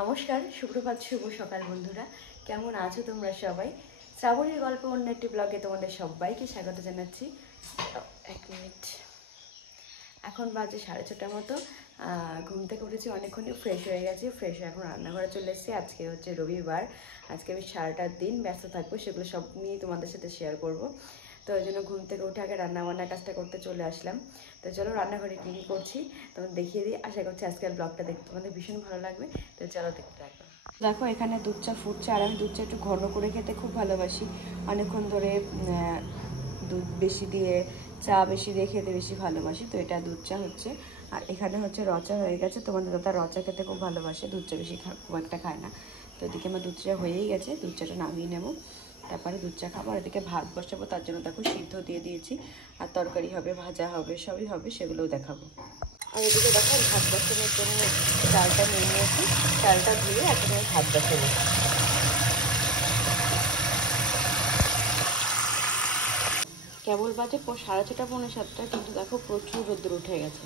নমস্কার, সুপ্রভাত, শুভ সকাল বন্ধুরা। কেমন আছো তোমরা সবাই? শ্রাবণীর গল্প অন্য একটি ব্লগে তোমাদের সবাইকে স্বাগত জানাচ্ছি। এক মিনিট, এখন বাজে 6:30 মতো। ঘুম থেকে উঠেছি অনেকক্ষণই, ফ্রেশ হয়ে গেছি। ফ্রেশ হয়ে এখন রান্নাঘরে চলে এসেছি। আজকে হচ্ছে রবিবার। আজকে আমি সারাটা দিন ব্যস্ত থাকবো, সেগুলো সব নিয়ে তোমাদের সাথে শেয়ার করব। তো ওই জন্য ঘুম থেকে উঠে আগে রান্নাবান্নার কাজটা করতে চলে আসলাম। তো চলো রান্নাঘরে কী কী করছি তোমাদের দেখিয়ে দিই। আশা করছি আজকের ব্লগটা দেখতে তোমাদের ভীষণ ভালো লাগবে। তো চলো দেখতে থাকো। দেখো এখানে দুধ চা ফুটছে, আর আমি দুধ চা একটু ঘন করে খেতে খুব ভালোবাসি। অনেকক্ষণ ধরে দুধ বেশি দিয়ে, চা বেশি দিয়ে খেতে বেশি ভালোবাসি। তো এটা দুধ চা হচ্ছে। আর এখানে হচ্ছে রচা হয়ে গেছে। তোমাদের দাদা রচা খেতে খুব ভালোবাসে, দুধ চা বেশি খুব একটা খায় না। তো এদিকে আমার দুধ চা হয়েই গেছে, দুধ চাটা নামিয়ে নেবো, তারপরে দুধ চা খাবো। আর এদিকে ভাত বসাবো, তার জন্য দেখো সিদ্ধ দিয়ে দিয়েছি। আর তরকারি হবে, ভাজা হবে, সবই হবে, সেগুলোও দেখাবো। আর এদিকে দেখো ভাত বসানোর জন্য চালটা নিয়ে নিয়েছি। চালটা ধুয়ে এখন আমি ভাত বসাবো। কেবল বাজে 6:30 পৌনে 7টা, কিন্তু দেখো প্রচুর রোদ্দুর উঠে গেছে।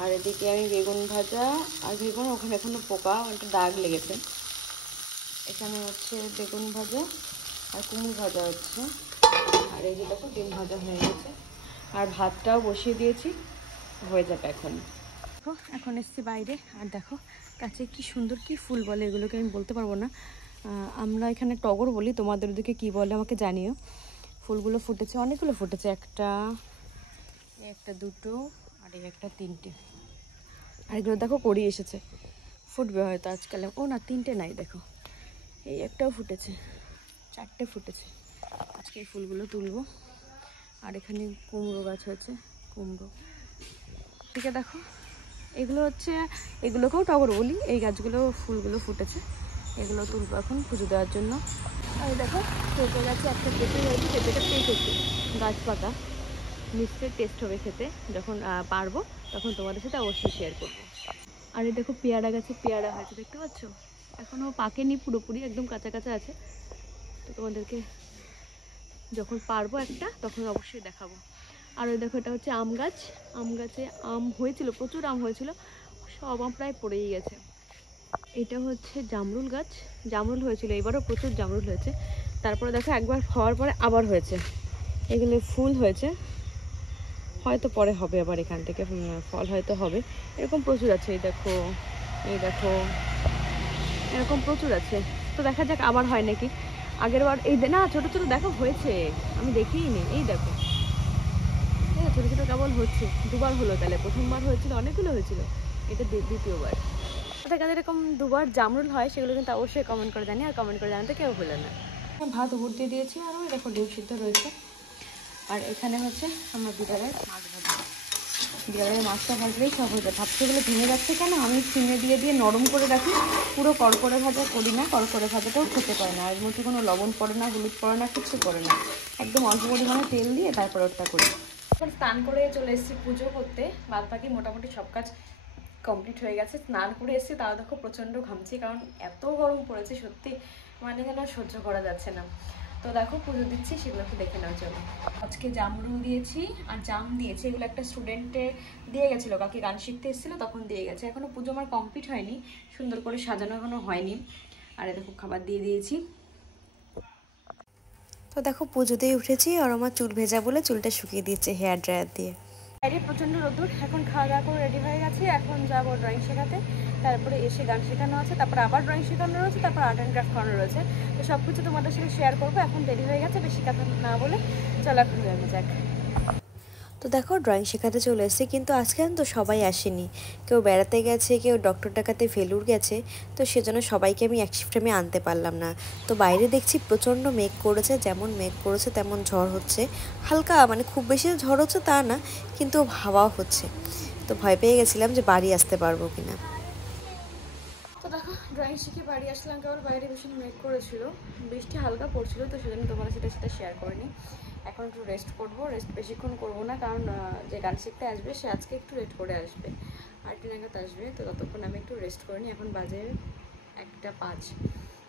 আর এদিকে আমি বেগুন ভাজা, আর বেগুন ওখানে এখনো পোকা, একটা দাগ লেগেছে। এখানে হচ্ছে বেগুন ভাজা আর কুমড়ো ভাজা হচ্ছে। আর এই যে দেখো ডিম ভাজা হয়ে গেছে। আর ভাতটাও বসিয়ে দিয়েছি, হয়ে যাবে এখন। এখন এসছি বাইরে, আর দেখো কাছে কি সুন্দর কি ফুল বলে এগুলোকে আমি বলতে পারবো না। আমরা এখানে টগর বলি, তোমাদের ওদিকে কী বলে আমাকে জানিও। ফুলগুলো ফুটেছে, অনেকগুলো ফুটেছে। একটা, দুটো, আর এই একটা, তিনটে। আর এগুলো দেখো কড়ি এসেছে, ফুটবে হয়তো আজকাল। ও না, তিনটে নাই, দেখো এই একটাও ফুটেছে, 4টে ফুটেছে। আজকে এই ফুলগুলো তুলবো। আর এখানে কুমড়ো গাছ হয়েছে, কুমড়ো। ঠিক আছে, দেখো এগুলো হচ্ছে, এগুলোকেও টগর বলি। এই গাছগুলো ফুলগুলো ফুটেছে, এগুলো তুলবো এখন পুজো দেওয়ার জন্য। আর দেখো পেঁপে গাছে একটা পেঁপে হয়েছে, পেঁপেটা পেকেছে, গাছ পাতা, নিশ্চয়ই টেস্ট হবে খেতে। যখন পারবো তখন তোমাদের সাথে অবশ্যই শেয়ার করবো। আর এই দেখো পেয়ারা গাছে পেয়ারা হয়েছে, দেখতে পাচ্ছ? এখনও পাকেনি পুরোপুরি, একদম কাঁচা কাঁচা আছে। তো তোমাদেরকে যখন পারবো একটা, তখন অবশ্যই দেখাবো। আর ওই দেখো এটা হচ্ছে আম গাছ। আম গাছে আম হয়েছিল, প্রচুর আম হয়েছিল, সব আম প্রায় পড়েই গেছে। এটা হচ্ছে জামরুল গাছ, জামরুল হয়েছিল, এবারও প্রচুর জামরুল হয়েছে। তারপরে দেখো একবার হওয়ার পরে আবার হয়েছে, এগুলো ফুল হয়েছে, হয়তো পরে হবে আবার, এখান থেকে ফল হয়তো হবে। এরকম প্রচুর আছে, এই দেখো, এই দেখো, এরকম প্রচুর আছে। তো দেখা যাক আবার হয় নাকি। আগের বার এই না, ছোট ছোট দেখো হয়েছে, আমি দেখিনি। এই দেখো ছোট ছোট কেবল হচ্ছে, দুবার হলো তাহলে। প্রথমবার হয়েছিল অনেকগুলো হয়েছিল, এটা দ্বিতীয়বার। তাদের এরকম দুবার জামরুল হয়, সেগুলো কিন্তু অবশ্যই কমেন্ট করে জানি। আর কমেন্ট করে জানাতে কেউ ভুলে না। ভাত উপর দিয়ে দিয়েছি, আর ওই দেখো ডিম সিদ্ধ রয়েছে। আর এখানে হচ্ছে আমার বিড়ালের মাছ ভাজা। বিড়ালের মাছটা ভাজলেই সব হয়ে যায়। ভাবছেগুলো ভেঙে যাচ্ছে কেন? আমি চিনে দিয়ে দিয়ে নরম করে রাখি, পুরো কড়কড়ে ভাজা করি না। কড়কড়ে ভাজাটাও খেতে পারে না, এর মধ্যে কোনো লবণ পড়ে না, হলুদ পড়ে না, কিচ্ছু পড়ে না। একদম অল্প পরিমাণে তেল দিয়ে তারপরে ওটা করি। এখন স্নান করে চলে এসেছি পুজো করতে। বাদ বাকি মোটামুটি সব কাজ কমপ্লিট হয়ে গেছে। স্নান করে এসেছি, তাও দেখো প্রচণ্ড ঘামছি, কারণ এত গরম পড়েছে সত্যি, মানে যেন সহ্য করা যাচ্ছে না। তো দেখো পুজো দিচ্ছি, সেগুলো একটু দেখে নাও চলো। আজকে জামরুল দিয়েছি আর জাম দিয়েছি, এগুলো একটা স্টুডেন্টে দিয়ে গেছিলো, কালকে গান শিখতে এসেছিলো তখন দিয়ে গেছে। এখনও পুজো আমার কমপ্লিট হয়নি, সুন্দর করে সাজানো এখনও হয়নি। আর দেখো খাবার দিয়ে দিয়েছি। তো দেখো পুজোতেই উঠেছি, আর আমার চুল ভেজা বলে চুলটা শুকিয়ে দিয়েছে হেয়ার ড্রায়ার দিয়ে। বাইরে প্রচণ্ড রোদ্দুর। এখন খাওয়া দাওয়া করে রেডি হয়ে গেছি, এখন যাবো ড্রয়িং শেখাতে। তারপরে এসে গান শেখানো আছে, তারপর আবার ড্রয়িং শেখানো রয়েছে, তারপর আর্ট অ্যান্ড ক্রাফট করানো রয়েছে। তো সব কিছু তোমাদের সাথে শেয়ার করবো। এখন দেরি হয়ে গেছে, বেশি কথা না বলে চলো এখন যাবে যাক। তো দেখো ড্রয়িং শেখাতে চলে এসেছি, কিন্তু আজকে তো সবাই আসেনি, কেউ বেড়াতে গেছে, কেউ ডক্টর দেখাতে ভেলুর গেছে। তো সেজন্য সবাইকে আমি এক শিফটে আমি আনতে পারলাম না। তো বাইরে দেখছি প্রচণ্ড মেঘ করেছে, যেমন মেঘ করেছে তেমন ঝড় হচ্ছে। হালকা, মানে খুব বেশি ঝড় হচ্ছে তা না, কিন্তু হাওয়াও হচ্ছে। তো ভয় পেয়ে গেছিলাম যে বাড়ি আসতে পারবো কিনা। তো দেখো ড্রয়িং শিখে বাড়ি আসলাম, কেবল বাইরে ভীষণ মেঘ করেছিল, বৃষ্টি হালকা পড়ছিল, তো সেজন্য তোমার সাথে সেটা শেয়ার করিনি। এখন একটু রেস্ট করবো, রেস্ট বেশিক্ষণ করবো না, কারণ যে গান শিখতে আসবে সে আজকে একটু লেট করে আসবে, 8টা নাগাদ আসবে। তো ততক্ষণ আমি একটু রেস্ট করে নিই। এখন বাজে 1:05,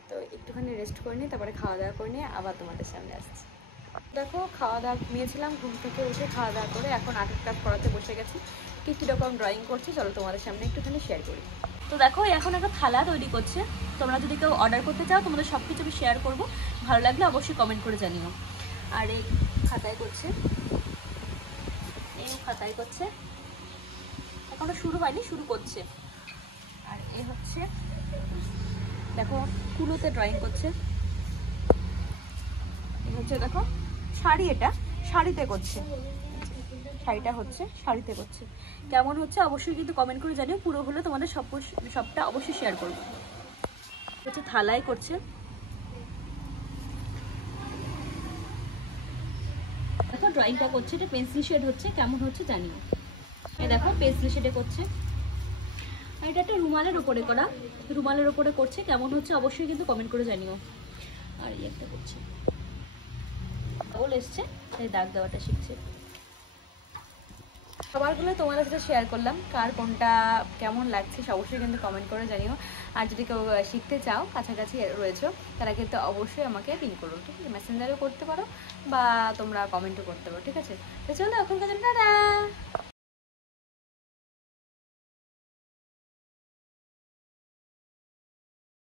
তো একটুখানি রেস্ট করে নিই, তারপরে খাওয়া দাওয়া করে নিয়ে আবার তোমাদের সামনে আসছি। দেখো খাওয়া দাওয়া ঘুমিয়েছিলাম, ঘুম থেকে উঠে খাওয়া দাওয়া করে এখন আর্ট ক্রাফট করাতে বসে গেছি। কী কীরকম ড্রয়িং করছি চলো তোমাদের সামনে একটুখানি শেয়ার করি। তো দেখো এখন একটা থালা তৈরি করছে। তোমরা যদি কেউ অর্ডার করতে চাও তোমাদের সব কিছু আমি শেয়ার করবো, ভালো লাগলে অবশ্যই কমেন্ট করে জানিও। আর এই খাতায় করছে, এই খাতায় করছে, এখনো শুরু হয়নি, শুরু করছে। আর এ হচ্ছে দেখো কুলোতে ড্রয়িং করছে। এই হচ্ছে দেখো শাড়ি, এটা শাড়িতে করছে, শাড়িটা হচ্ছে শাড়িতে করছে। কেমন হচ্ছে অবশ্যই কিন্তু কমেন্ট করে জানিও, পুরো হলে তোমাদের সবটা অবশ্যই শেয়ার করবো। হচ্ছে থালায় করছে, দেখো ড্রয়িংটা করছে, এটা পেন্সিল শেড হচ্ছে, কেমন হচ্ছে জানিও। এই দেখো পেন্সিল শেডে করছে। আর এটা একটা রুমালের ওপরে করা, রুমালের ওপরে করছে, কেমন হচ্ছে অবশ্যই কিন্তু কমেন্ট করে জানিও। আর এই একটা করছে, এসছে তাই দাগ দেওয়াটা শিখছে। সবারগুলো তোমাদের সাথে শেয়ার করলাম, কার কোনটা কেমন লাগছে অবশ্যই কিন্তু কমেন্ট করে জানিও। আর যদি কেউ শিখতে চাও, কাছাকাছি রয়েছে, তারা কিন্তু অবশ্যই আমাকে পিন করো, ঠিক আছে? মেসেঞ্জারও করতে পারো বা তোমরা কমেন্টও করতে পারো, ঠিক আছে? তো চলো এখনকার জন্য টাটা।